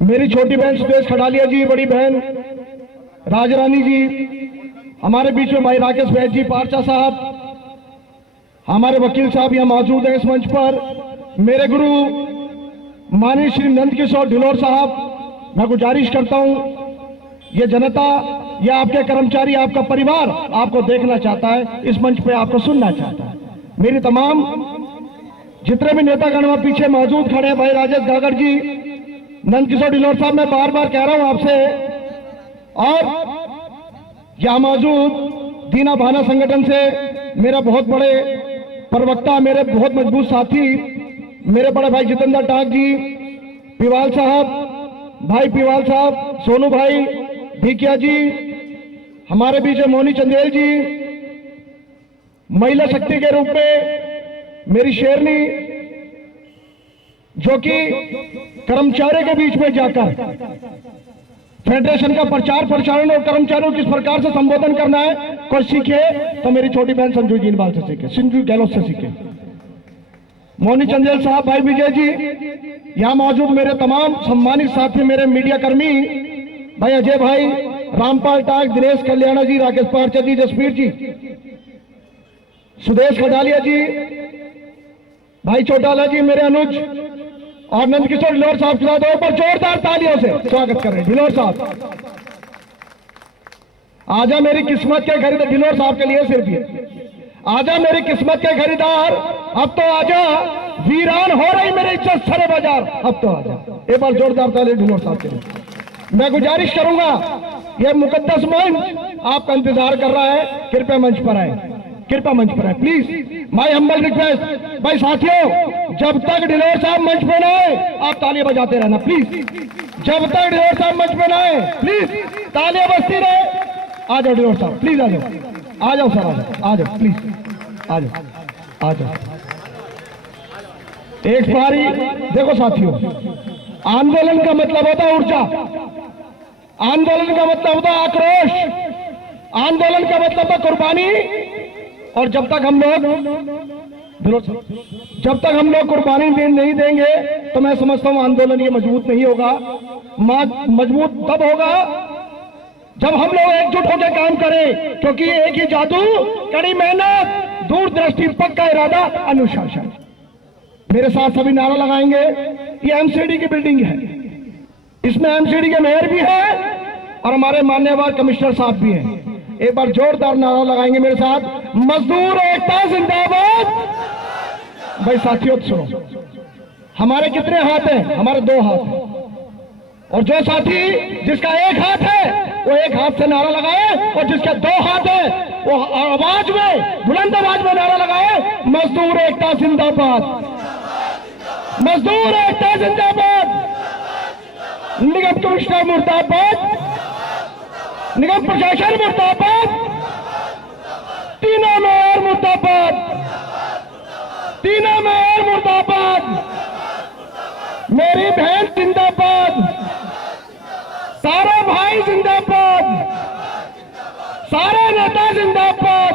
मेरी छोटी बहन सुदेश खडालिया जी, बड़ी बहन राजरानी जी, हमारे बीच में भाई राकेश बैद जी पारचा साहब, हमारे वकील साहब यहाँ मौजूद हैं इस मंच पर, मेरे गुरु माननीय श्री नंद किशोर ढिलोर साहब। मैं गुजारिश करता हूं, ये जनता या आपके कर्मचारी, आपका परिवार आपको देखना चाहता है, इस मंच पे आपको सुनना चाहता है। मेरी तमाम जितने भी नेतागण वहां पीछे मौजूद खड़े हैं, भाई राजेश गागड़ जी, नंद किशोर ढिलोर साहब, मैं बार बार कह रहा हूं आपसे, और यहां मौजूद दीना भाना संगठन से मेरा बहुत बड़े प्रवक्ता, मेरे बहुत मजबूत साथी, मेरे बड़े भाई जितेंद्र टाक जी, पिवाल साहब, भाई पिवाल साहब, सोनू भाई भिकिया जी, हमारे बीच में मोनी चंदेल जी, महिला शक्ति के रूप में मेरी शेरनी, जो कि कर्मचारियों के बीच में जाकर फेडरेशन का प्रचार प्रसारण और कर्मचारियों किस प्रकार से संबोधन करना है कोई सीखे, तो मेरी छोटी बहन संजू जीनवाल से सीखे, संजू गहलोत से सीखे। मोनी चंदेल साहब, भाई विजय जी, यहां मौजूद मेरे तमाम सम्मानित साथी, मेरे मीडिया कर्मी, भाई अजय भाई, रामपाल टाक, दिनेश कल्याणा जी, राकेश पारचा जी, जसवीर जी, सुदेश खडालिया जी, भाई चौटाला जी, मेरे अनुज, और नंद किशोर ढिलोर साहब के साथ एक बार जोरदार तालियों से स्वागत कर रहे हैं। ढिलोर साहब, आजा मेरी किस्मत के खरीदार, ढिलोर साहब के लिए सिर्फ ये, आजा मेरी किस्मत के खरीदार, अब तो आजा, वीरान हो रही मेरी इज्जत सरे बाजार, अब तो आजा। एक बार जोरदार ताली ढिलोर साहब के लिए। मैं गुजारिश करूंगा, यह मुकद्दस मंच आपका इंतजार कर रहा है, कृपया मंच पर आए, कृपया मंच पर आए, प्लीज, माय हम्बल रिक्वेस्ट। भाई साथियों, जब तक ढिलोर साहब मंच पे ना आए, आप तालियां बजाते रहना प्लीज। जब तक ढिलोर साहब मंच पे ना आए, प्लीज तालियां बजती रहे। आ जाओ ढिलोर साहब, प्लीज आ जाओ, आ जाओ सर, आ जाओ, आ जाओ प्लीज, आ जाओ, आ जाओ। एक बारी देखो साथियों, आंदोलन का मतलब होता है ऊर्जा, आंदोलन का मतलब होता है आक्रोश, आंदोलन का मतलब है कुर्बानी। और जब तक हम लोग कुर्बानी नहीं देंगे, तो मैं समझता हूं आंदोलन ये मजबूत नहीं होगा। मजबूत तब होगा जब हम लोग एकजुट होकर काम करें, क्योंकि एक ही जादू, कड़ी मेहनत, दूरदृष्टि, पक्का इरादा, अनुशासन। मेरे साथ सभी नारा लगाएंगे। ये एमसीडी की बिल्डिंग है, इसमें एमसीडी के मेयर भी है और हमारे मान्यवर कमिश्नर साहब भी हैं। एक बार जोरदार नारा लगाएंगे मेरे साथ, मजदूर एकता जिंदाबाद। भाई साथियों सुनो, हमारे कितने हाथ हैं? हमारे दो हाथ हैं, और जो साथी जिसका एक हाथ है वो एक हाथ से नारा लगाए, और जिसके दो हाथ है वो आवाज में, बुलंद आवाज में नारा लगाए, मजदूर एकता जिंदाबाद, मजदूर एकता जिंदाबाद, निगम कमिश्नर मुर्दाबाद, निगम प्रशासन मुर्दाबाद, तीनों मेयर मुर्दाबाद, तीनों मेयर मुर्दाबाद, मेरी बहन जिंदाबाद, सारे भाई जिंदाबाद, सारे नेता जिंदाबाद,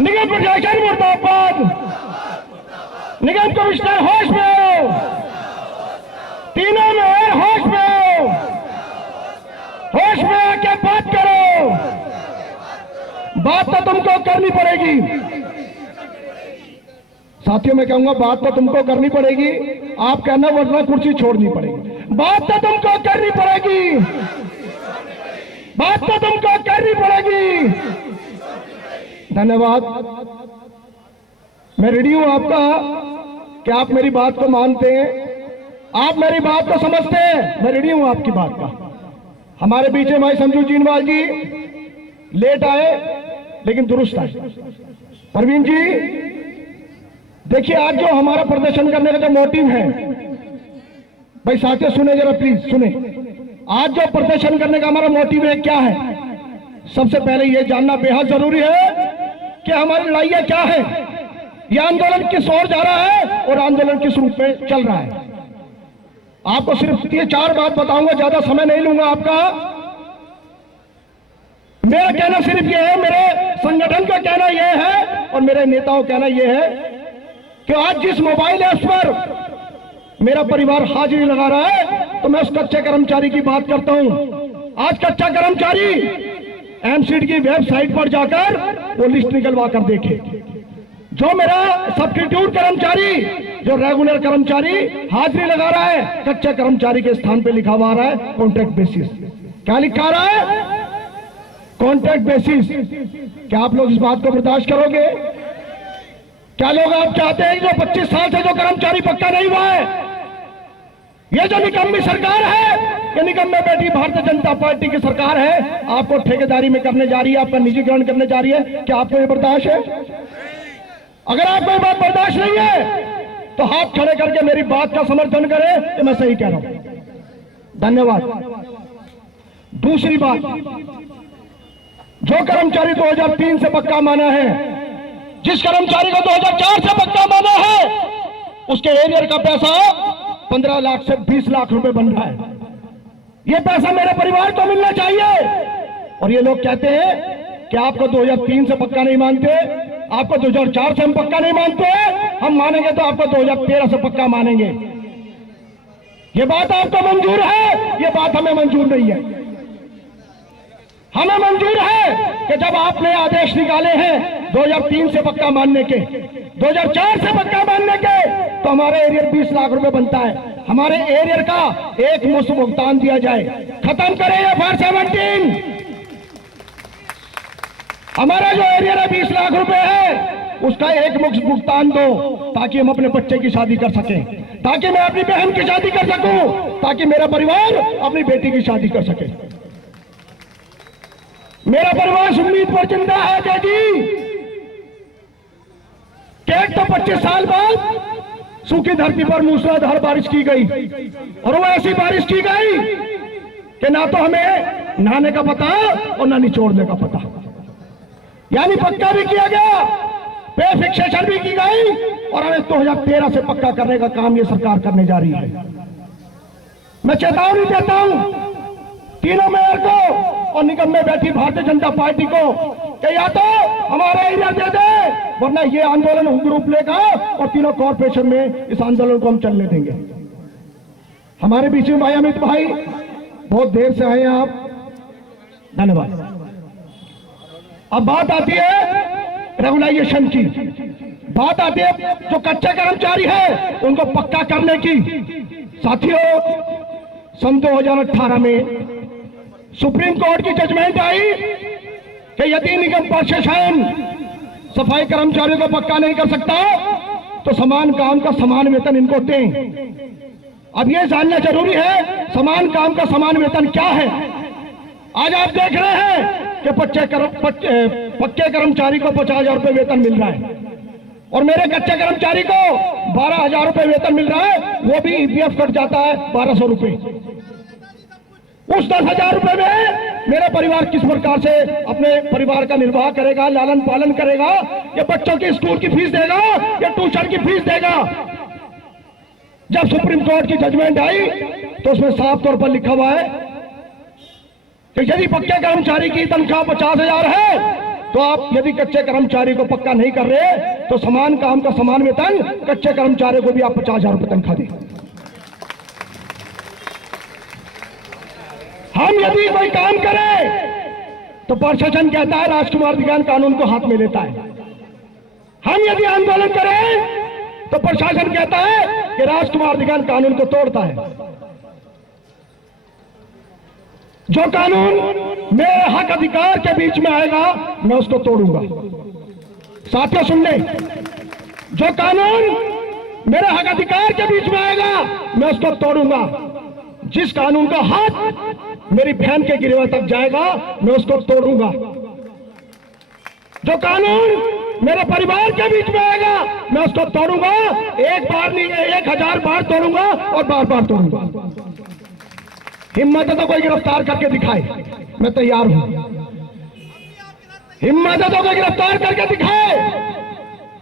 निगम प्रशासन मुर्दाबाद, निगम कमिश्नर होश में हो, तीनों मेयर होश में हो, होश में आके बात करो। बात तो तुमको करनी पड़ेगी साथियों, मैं कहूंगा बात तो तुमको करनी पड़ेगी। आप कहना, वरना कुर्सी छोड़नी पड़ेगी। बात तो तुमको करनी पड़ेगी, बात तो तुमको करनी पड़ेगी। धन्यवाद। मैं रेडी हूं आपका कि आप मेरी बात को मानते हैं, आप मेरी बात को समझते हैं। मैं रेडी हूं आपकी बात का। हमारे बीच में भाई संजू जीनवाल जी लेट आए लेकिन दुरुस्त आए। परवीन जी, देखिए आज जो हमारा प्रदर्शन करने का जो मोटिव है, भाई साथियों सुने जरा प्लीज सुने। आज जो प्रदर्शन करने का हमारा मोटिव है क्या है? सबसे पहले यह जानना बेहद जरूरी है कि हमारी लड़ाइयां क्या है, यह आंदोलन किस ओर जा रहा है और आंदोलन किस रूप में चल रहा है। आपको सिर्फ ये 4 बात बताऊंगा, ज्यादा समय नहीं लूंगा आपका। मेरा कहना सिर्फ ये है, मेरे संगठन का कहना यह है और मेरे नेताओं का कहना यह है कि आज जिस मोबाइल ऐप पर मेरा परिवार हाजिरी लगा रहा है, तो मैं उस कच्चे कर्मचारी की बात करता हूं। आज कच्चा कर्मचारी एमसीडी की वेबसाइट पर जाकर वो लिस्ट निकलवा कर देखे। जो मेरा सब्स्टिट्यूट कर्मचारी, जो रेगुलर कर्मचारी हाजिरी लगा रहा है, कच्चे कर्मचारी के स्थान पे लिखा हुआ रहा है कॉन्ट्रैक्ट बेसिस। क्या लिखा रहा है? Contract basis. क्या आप लोग इस बात को बर्दाश्त करोगे? क्या लोग आप चाहते हैं कि जो 25 साल से जो कर्मचारी पक्का नहीं हुआ है, ये जो निकम्मी सरकार है, ये निकम्मे बेटी भारतीय जनता पार्टी की सरकार है, आपको ठेकेदारी में करने जा रही है, आपका निजीकरण करने जा रही है। क्या आपको ये बर्दाश्त है? अगर आपको ये बात बर्दाश्त नहीं है तो हाथ खड़े करके मेरी बात का समर्थन करें कि मैं सही कह रहा हूं। धन्यवाद। दूसरी बात, जो कर्मचारी 2003 से पक्का माना है, जिस कर्मचारी को 2004 से पक्का माना है, उसके एरियर का पैसा 15 लाख से 20 लाख रुपए बन रहा है। यह पैसा मेरे परिवार को मिलना चाहिए। और ये लोग कहते हैं कि आपको 2003 से पक्का नहीं मानते, आपको 2004 से हम पक्का नहीं मानते, हम मानेंगे तो आपको 2013 से पक्का मानेंगे। ये बात आपको मंजूर है? ये बात हमें मंजूर नहीं है। हमें मंजूर है कि जब आपने आदेश निकाले हैं 2003 से पक्का मानने के, 2004 से पक्का मानने के, तो हमारे एरियर 20 लाख रुपए बनता है। हमारे एरियर का एक मुश्त भुगतान दिया जाए। खत्म करें ये FR17। हमारा जो एरियर है 20 लाख रुपए है, उसका एक मुश्त भुगतान दो, ताकि हम अपने बच्चे की शादी कर सकें, ताकि मैं अपनी बहन की शादी कर सकूं, ताकि मेरा परिवार अपनी बेटी की शादी कर सके। मेरा परिवार इस उम्मीद पर जिंदा है जय जी कि तो 25 साल बाद सूखी धरती पर मूसलाधार बारिश की गई, और वो ऐसी बारिश की गई कि ना तो हमें नहाने का पता और ना निचोड़ने का पता। यानी पक्का भी किया गया, पे फिक्सेशन भी की गई, और हमें 2013 से पक्का करने का काम ये सरकार करने जा रही है। मैं चेतावनी देता हूं तीनों मेयर को और निगम में बैठी भारतीय जनता पार्टी को कि या तो हमारे एरिया दे दे, वरना ये आंदोलन ग्रुप लेगा और तीनों कॉर्पोरेशन में इस आंदोलन को हम चलने देंगे। हमारे बीच में भाई अमित भाई बहुत देर से आए हैं आप, धन्यवाद। अब बात आती है रेगुलाइजेशन की, बात आती है जो कच्चे कर्मचारी है उनको पक्का करने की। साथियों, सन 2018 में सुप्रीम कोर्ट की जजमेंट आई कि यदि निगम प्रशासन सफाई कर्मचारियों को पक्का नहीं कर सकता तो समान काम का समान वेतन इनको दें। अब यह जानना जरूरी है समान काम का समान वेतन क्या है। आज आप देख रहे हैं कि पक्के कर्मचारी को 50,000 रुपए वेतन मिल रहा है, और मेरे कच्चे कर्मचारी को 12,000 रुपए वेतन मिल रहा है, वो भी EPF कट जाता है 1,200 रुपए। उस 10,000 रुपए में मेरा परिवार किस प्रकार से अपने परिवार का निर्वाह करेगा, लालन पालन करेगा, या बच्चों की स्कूल की फीस देगा या ट्यूशन की फीस देगा। जब सुप्रीम कोर्ट की जजमेंट आई तो उसमें साफ तौर पर लिखा हुआ है कि यदि पक्के कर्मचारी की तनख्वाह 50,000 है तो आप यदि कच्चे कर्मचारी को पक्का नहीं कर रहे तो समान काम का समान वेतन कच्चे कर्मचारी को भी आप 50,000 रुपए तनख्वाह दें। हम यदि कोई काम करें तो प्रशासन कहता है राजकुमार दिगान कानून को हाथ में लेता है। हम यदि आंदोलन करें तो प्रशासन कहता है कि राजकुमार दिगान कानून को तोड़ता है। जो कानून मेरे हक अधिकार के बीच में आएगा मैं उसको तोड़ूंगा। साथियों सुन ले, जो कानून मेरे हक अधिकार के बीच में आएगा मैं उसको तोड़ूंगा। जिस कानून का हाथ मेरी बहन के गिरवा तक जाएगा मैं उसको तोड़ूंगा। जो कानून मेरे परिवार के बीच में आएगा मैं उसको तोड़ूंगा। एक बार नहीं, 1000 बार तोड़ूंगा और बार बार तोड़ूंगा। हिम्मत है तो कोई गिरफ्तार करके दिखाए, मैं तैयार हूं। हिम्मत है तो कोई गिरफ्तार करके दिखाए।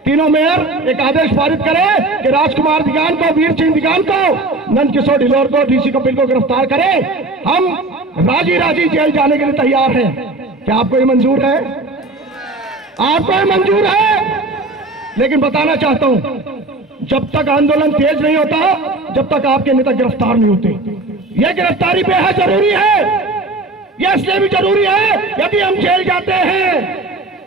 तीनों मेयर एक आदेश पारित करें कि राजकुमार दिगान को, वीर सिंह दिगान को, नंद किशोर ढिल्लोर को, DC कपिल को गिरफ्तार करें। हम राजी राजी जेल जाने के लिए तैयार हैं। क्या आपको ये मंजूर है? आपको ये मंजूर है? लेकिन बताना चाहता हूं, जब तक आंदोलन तेज नहीं होता, जब तक आपके नेता गिरफ्तार नहीं होते, यह गिरफ्तारी बेहद जरूरी है। यह इसलिए भी जरूरी है, यदि हम जेल जाते हैं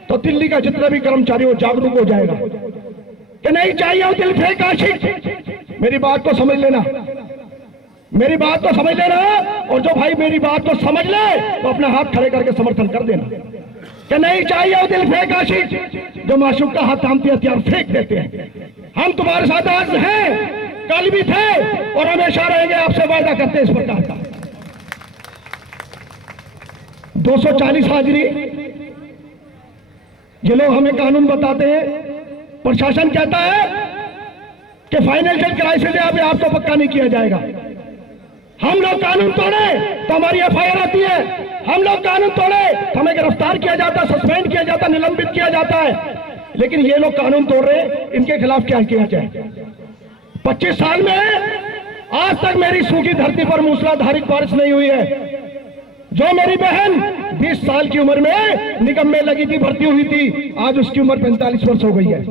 तो दिल्ली का जितना भी कर्मचारी वो जागरूक हो जाएगा कि नहीं चाहिए वो दिल फेंक आशिक। मेरी बात को समझ लेना, मेरी बात को समझ लेना। और जो भाई मेरी बात को समझ ले तो अपना हाथ खड़े करके समर्थन कर देना कि नहीं चाहिए वो दिल फेंक आशिक जो माशूक का हाथ थामते हथियार फेंक देते हैं। हम तुम्हारे साथ आज हैं, कल भी थे और हमेशा रहेंगे, आपसे वायदा करते हैं इस प्रकार का। 240 हाजिरी, ये लोग हमें कानून बताते हैं, प्रशासन कहता है कि फाइनेंशियल क्राइसिस है, अभी आपको पक्का नहीं किया जाएगा। हम लोग कानून तोड़े तो हमारी एफआईआर आती है, हम लोग कानून तोड़े तो हमें गिरफ्तार किया जाता है, सस्पेंड किया जाता है, निलंबित किया जाता है। लेकिन ये लोग कानून तोड़ रहे, इनके खिलाफ क्या किया जाए? 25 साल में आज तक मेरी सूखी धरती पर मूसलाधारी बारिश नहीं हुई है। जो मेरी बहन 20 साल की उम्र में निगम में लगी थी, भर्ती हुई थी, आज उसकी उम्र 45 वर्ष हो गई है।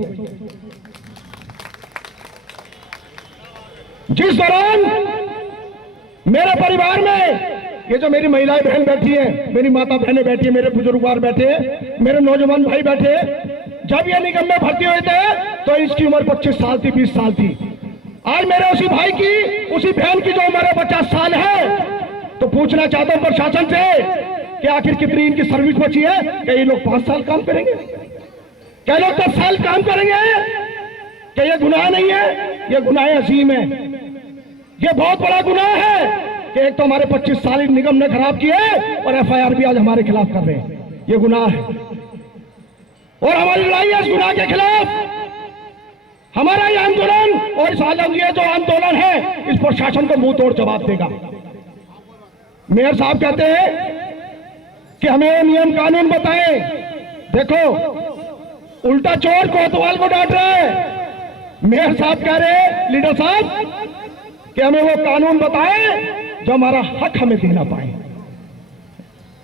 जिस दौरान मेरे परिवार में ये जो मेरी महिलाएं बहन बैठी है, मेरी माता बहनें बैठी है, मेरे बुजुर्गवार बैठे हैं, मेरे नौजवान भाई बैठे हैं, जब ये निगम में भर्ती हुए थे तो इसकी उम्र 25 साल थी, 20 साल थी। आज मेरे उसी भाई की, उसी बहन की जो उम्र है 50 साल है। तो पूछना चाहता हूं प्रशासन से कि आखिर कितनी इनकी सर्विस बची है? क्या ये लोग 5 साल काम करेंगे? क्या लोग 10 साल काम करेंगे? क्या ये गुनाह नहीं है? ये गुनाह अजीम है, ये बहुत बड़ा गुनाह है कि एक तो हमारे 25 साल निगम ने खराब किए और एफआईआर भी आज हमारे खिलाफ कर रहे हैं। ये गुनाह है और हमारी लड़ाई है इस गुनाह के खिलाफ। हमारा ये आंदोलन और इस आलमगीर जो आंदोलन है, इस प्रशासन को मुंह तोड़ जवाब देगा। मेयर साहब कहते हैं कि हमें नियम कानून बताएं। देखो, उल्टा चोर कोतवाल को डांट रहे हैं। मेयर साहब कह रहे हैं, लीडर साहब, कि हमें वो कानून बताएं जो हमारा हक हमें देना पाए।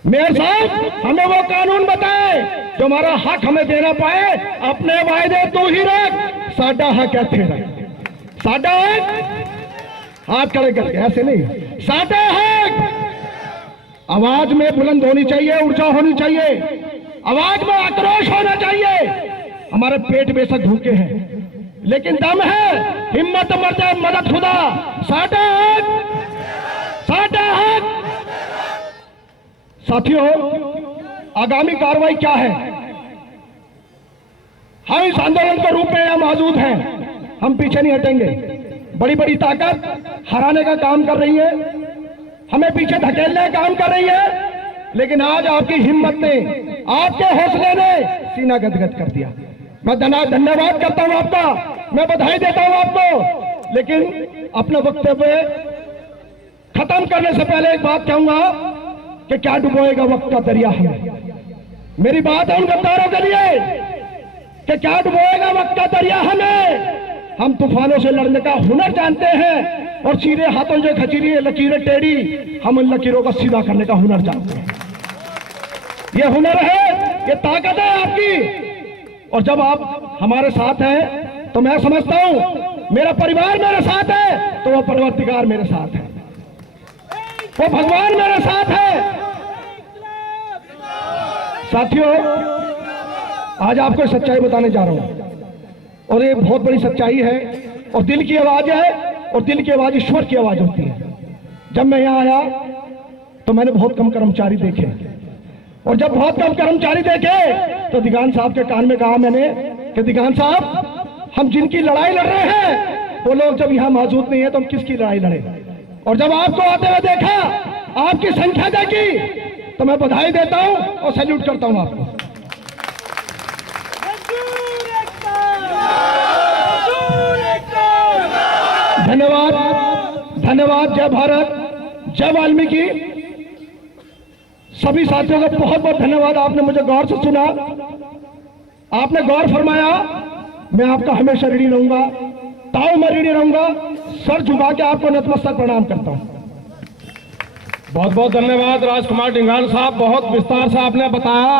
मेयर साहब, हमें वो कानून बताएं जो हमारा हक हमें देना पाए। अपने वायदे तू ही रख, साडा हक है तेरा। साडा हक, हाथ खड़े करके, ऐसे नहीं, साडा हक। आवाज में बुलंद होनी चाहिए, ऊर्जा होनी चाहिए, आवाज में आक्रोश होना चाहिए। हमारे पेट बेशक भूखे हैं लेकिन दम है, हिम्मत मरते मदद खुदा। साडा हक, साडा हक। साथियों, आगामी कार्रवाई क्या है? हम इस आंदोलन के रूप में यहां मौजूद हैं, हम पीछे नहीं हटेंगे। बड़ी बड़ी ताकत हराने का काम कर रही है, हमें पीछे धकेलने का काम कर रही है, लेकिन आज आपकी हिम्मत ने, आपके हौसले ने सीना गदगद कर दिया। मैं धन्यवाद करता हूं आपका, मैं बधाई देता हूं आपको। लेकिन अपना वक्तव्य खत्म करने से पहले एक बात कहूंगा कि क्या डुबोएगा वक्त का दरिया हमें। मेरी बात है उन गद्दारों के लिए कि क्या डुबोएगा वक्त का दरिया हमें। हम तूफानों से लड़ने का हुनर जानते हैं और सीधे हाथों जो खचीरी लकीरें टेढ़ी, हम उन लकीरों को सीधा करने का हुनर जानते हैं। ये हुनर है, ये ताकत है आपकी। और जब आप हमारे साथ हैं तो मैं समझता हूं मेरा परिवार मेरे साथ है तो वो परवरदिगार मेरे साथ है, वो भगवान मेरे साथ है। साथियों, आज आपको सच्चाई बताने जा रहा हूं और ये बहुत बड़ी सच्चाई है और दिल की आवाज है और दिल की आवाज ईश्वर की आवाज होती है। जब मैं यहां आया तो मैंने बहुत कम कर्मचारी देखे और जब बहुत कम कर्मचारी देखे तो दिगान साहब के कान में कहा मैंने कि दिगान साहब, हम जिनकी लड़ाई लड़ रहे हैं वो लोग जब यहां मौजूद नहीं है तो हम किसकी लड़ाई लड़े। और जब आपको आते हुए देखा, आपकी संख्या देखी, तो मैं बधाई देता हूं और सैल्यूट करता हूं आपको। धन्यवाद, धन्यवाद। जय भारत, जय वाल्मीकि। सभी साथियों का बहुत बहुत धन्यवाद। आपने मुझे गौर से सुना, आपने गौर फरमाया। मैं आपका हमेशा ऋणी रहूंगा, ताऊ मैं ऋणी रहूंगा। सर झुका के आपको नतमस्तक प्रणाम करता हूं। बहुत बहुत धन्यवाद राजकुमार डिंगान साहब, बहुत विस्तार से आपने बताया।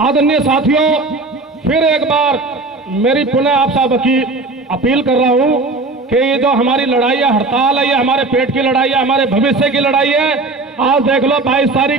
आदरणीय साथियों, फिर एक बार मेरी पुनः आप सब की अपील कर रहा हूं कि ये जो हमारी लड़ाई है, हड़ताल है, ये हमारे पेट की लड़ाई है, हमारे भविष्य की लड़ाई है। आज देख लो 22 तारीख